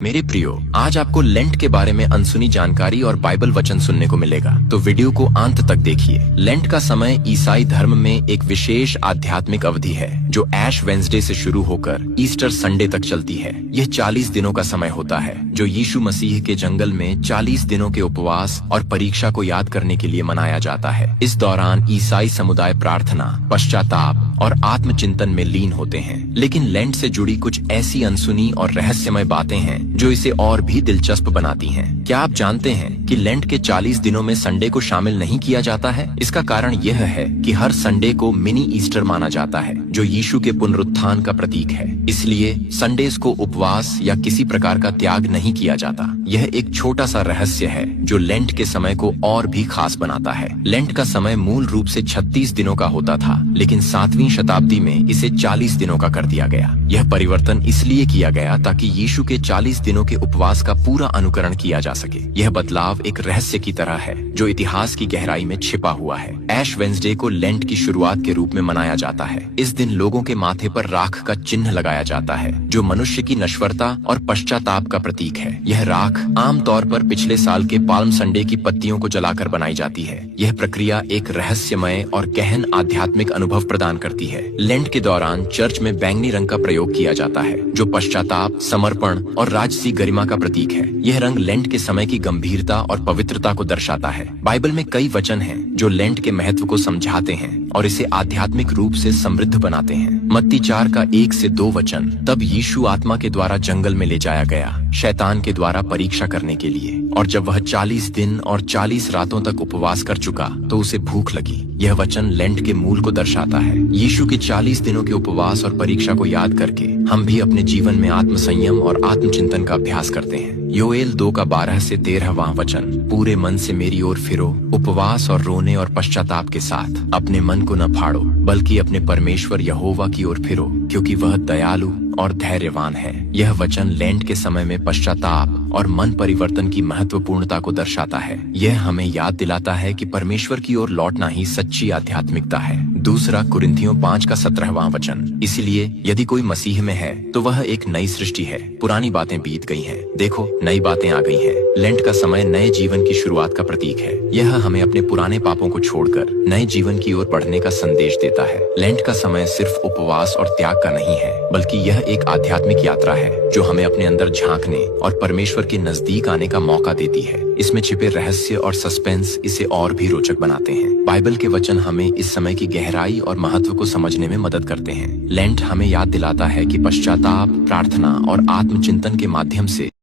मेरे प्रियो, आज आपको लेंट के बारे में अनसुनी जानकारी और बाइबल वचन सुनने को मिलेगा, तो वीडियो को अंत तक देखिए। लेंट का समय ईसाई धर्म में एक विशेष आध्यात्मिक अवधि है जो ऐश वेंसडे से शुरू होकर ईस्टर संडे तक चलती है। यह 40 दिनों का समय होता है जो यीशु मसीह के जंगल में 40 दिनों के उपवास और परीक्षा को याद करने के लिए मनाया जाता है। इस दौरान ईसाई समुदाय प्रार्थना, पश्चाताप और आत्मचिंतन में लीन होते हैं। लेकिन लेंट से जुड़ी कुछ ऐसी अनसुनी और रहस्यमय बातें हैं जो इसे और भी दिलचस्प बनाती हैं। क्या आप जानते हैं कि लेंट के 40 दिनों में संडे को शामिल नहीं किया जाता है? इसका कारण यह है कि हर संडे को मिनी ईस्टर माना जाता है जो यीशु के पुनरुत्थान का प्रतीक है। इसलिए संडेज को उपवास या किसी प्रकार का त्याग नहीं किया जाता। यह एक छोटा सा रहस्य है जो लेंट के समय को और भी खास बनाता है। लेंट का समय मूल रूप से 36 दिनों का होता था, लेकिन 7वीं शताब्दी में इसे 40 दिनों का कर दिया गया। यह परिवर्तन इसलिए किया गया ताकि यीशु के 40 दिनों के उपवास का पूरा अनुकरण किया जा सके। यह बदलाव एक रहस्य की तरह है जो इतिहास की गहराई में छिपा हुआ है। ऐश वेंसडे को लेंट की शुरुआत के रूप में मनाया जाता है। इस दिन लोगों के माथे पर राख का चिन्ह लगाया जाता है जो मनुष्य की नश्वरता और पश्चाताप का प्रतीक है। यह राख आमतौर पर पिछले साल के पाल्म संडे की पत्तियों को जलाकर बनाई जाती है। यह प्रक्रिया एक रहस्यमय और गहन आध्यात्मिक अनुभव प्रदान करती है। लेंट के दौरान चर्च में बैंगनी रंग का प्रयोग किया जाता है जो पश्चाताप, समर्पण और राजसी गरिमा का प्रतीक है। यह रंग लेंट के समय की गंभीरता और पवित्रता को दर्शाता है। बाइबल में कई वचन हैं जो लेंट के महत्व को समझाते हैं और इसे आध्यात्मिक रूप से समृद्ध बनाते हैं। मत्ती 4 का 1 से 2 वचन, तब यीशु आत्मा के द्वारा जंगल में ले जाया गया शैतान के द्वारा परीक्षा करने के लिए, और जब वह 40 दिन और 40 रातों तक उपवास कर चुका तो उसे भूख लगी। यह वचन लेंट के मूल को दर्शाता है। यीशु के 40 दिनों के उपवास और परीक्षा को याद करके हम भी अपने जीवन में आत्मसंयम और आत्मचिंतन का अभ्यास करते हैं। योएल 2 का 12 से 13वां वचन, पूरे मन से मेरी ओर फिरो, उपवास और रोने और पश्चाताप के साथ अपने मन को न फाड़ो, बल्कि अपने परमेश्वर यहोवा की ओर फिरो, क्योंकि वह दयालु और धैर्यवान है। यह वचन लेंट के समय में पश्चाताप और मन परिवर्तन की महत्वपूर्णता को दर्शाता है। यह हमें याद दिलाता है कि परमेश्वर की ओर लौटना ही सच्ची आध्यात्मिकता है। दूसरा कुरिन्थियों 5 का 17वां वचन, इसलिए यदि कोई मसीह में है तो वह एक नई सृष्टि है, पुरानी बातें बीत गई हैं, देखो नई बातें आ गई हैं। लेंट का समय नए जीवन की शुरुआत का प्रतीक है। यह हमें अपने पुराने पापों को छोड़कर नए जीवन की ओर बढ़ने का संदेश देता है। लेंट का समय सिर्फ उपवास और त्याग का नहीं है, बल्कि यह एक आध्यात्मिक यात्रा है जो हमें अपने अंदर झांकने और परमेश्वर के नजदीक आने का मौका देती है। इसमें छिपे रहस्य और सस्पेंस इसे और भी रोचक बनाते हैं। बाइबल के वचन हमें इस समय की गहराई और महत्व को समझने में मदद करते हैं। लेंट हमें याद दिलाता है कि पश्चाताप, प्रार्थना और आत्मचिंतन के माध्यम से